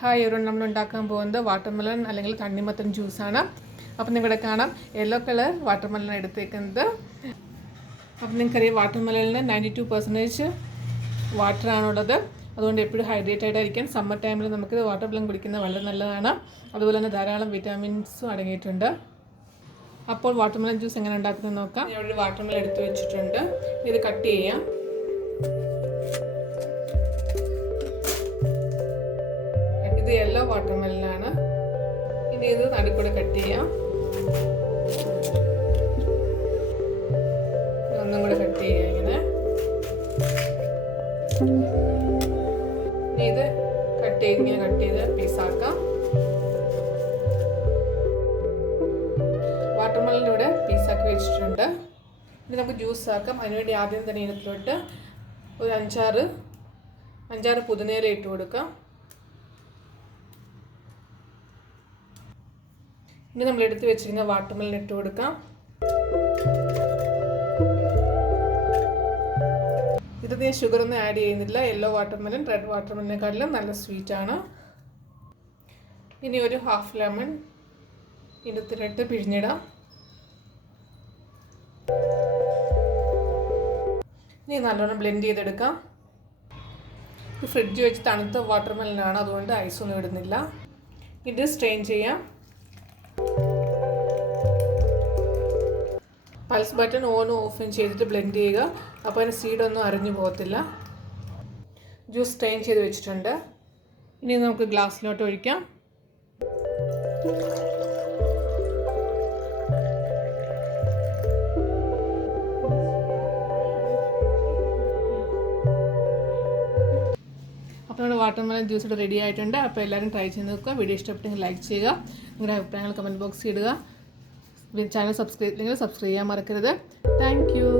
Hi everyone, നമ്മൾ ഉണ്ടാക്കാൻ പോകുന്നത് വാട്ടർമെലൺ അല്ലെങ്കിൽ തണ്ണിമത്തൻ ജ്യൂസാണ്. അപ്പം നിങ്ങളുടെ കാണാം യെല്ലോ കളർ വാട്ടർമെലൺ എടുത്തേക്കുന്നത്. അപ്പം നിങ്ങൾക്കറിയാം വാട്ടർമെലണിന് 92% വാട്ടറാണുള്ളത്. അതുകൊണ്ട് എപ്പോഴും ഹൈഡ്രേറ്റഡ് ആയിരിക്കാൻ സമ്മർ ടൈമിൽ നമുക്ക് വാട്ടർമെലൺ കുടിക്കുന്നത് വളരെ നല്ലതാണ്. അതുപോലെ തന്നെ ധാരാളം വിറ്റാമിൻസും അടങ്ങിയിട്ടുണ്ട്. അപ്പോൾ വാട്ടർമെലൺ ജ്യൂസ് എങ്ങനെ ഉണ്ടാക്കുന്നത് നോക്കാം. ഞാൻ ഒരു വാട്ടർമെലൺ എടുത്ത് വെച്ചിട്ടുണ്ട്. ഇത് കട്ട് ചെയ്യാം. ഇത് യെല്ലോ വാട്ടർമെലനാണ്. ഇനി ഇത് നടുക്കൂടെ കട്ട് ചെയ്യാം. ഒന്നും കൂടെ കട്ട് ചെയ്യാം ഇങ്ങനെ. ഇനി ഇത് കട്ട് ചെയ്ത് പീസാക്കാം. വാട്ടർമെലനിലൂടെ പീസാക്കി വെച്ചിട്ടുണ്ട്. ഇനി നമുക്ക് ജ്യൂസ് ആക്കാം. അതിനുവേണ്ടി ആദ്യം തന്നെ ഇതിലോട്ട് ഒരു അഞ്ചാറ് പുതിനയില ഇട്ട് കൊടുക്കാം. ഇനി നമ്മൾ എടുത്ത് വെച്ചിരിക്കുന്ന വാട്ടർമെലൻ ഇട്ട് കൊടുക്കാം. ഇത് ഞാൻ ഷുഗറൊന്നും ആഡ് ചെയ്യുന്നില്ല. യെല്ലോ വാട്ടർമെലൻ റെഡ് വാട്ടർമെലനെക്കാട്ടിലും നല്ല സ്വീറ്റാണ്. ഇനി ഒരു ഹാഫ് ലെമൺ ഇതിട്ട് പിഴിഞ്ഞിടാം. ഇനി നല്ലോണം ബ്ലെൻഡ് ചെയ്തെടുക്കാം. ഇത് ഫ്രിഡ്ജ് വെച്ച് തണുത്ത വാട്ടർമെലനാണ്, അതുകൊണ്ട് ഐസൊന്നും ഇടുന്നില്ല. ഇത് സ്ട്രെയിൻ ചെയ്യാം. പൾസ് ബട്ടൺ ഓണും ഓഫും ചെയ്തിട്ട് ബ്ലെൻഡ് ചെയ്യുക. അപ്പോൾ അതിന് സീഡൊന്നും അരിഞ്ഞു പോകത്തില്ല. ജ്യൂസ് സ്ട്രെയിൻ ചെയ്ത് വെച്ചിട്ടുണ്ട്. ഇനി നമുക്ക് ഗ്ലാസ്സിലോട്ട് ഒഴിക്കാം. അപ്പോൾ നമ്മുടെ വാട്ടർമെലൻ ജ്യൂസ് ഇവിടെ റെഡി ആയിട്ടുണ്ട്. അപ്പോൾ എല്ലാവരും ട്രൈ ചെയ്ത് നോക്കുക. വീഡിയോ ഇഷ്ടപ്പെട്ടെങ്കിൽ ലൈക്ക് ചെയ്യുക. നിങ്ങളുടെ അഭിപ്രായങ്ങൾ കമൻറ്റ് ബോക്സിൽ ഇടുക. ചാനൽ സബ്സ്ക്രൈബ് ചെയ്യാൻ മറക്കരുത്. Thank you.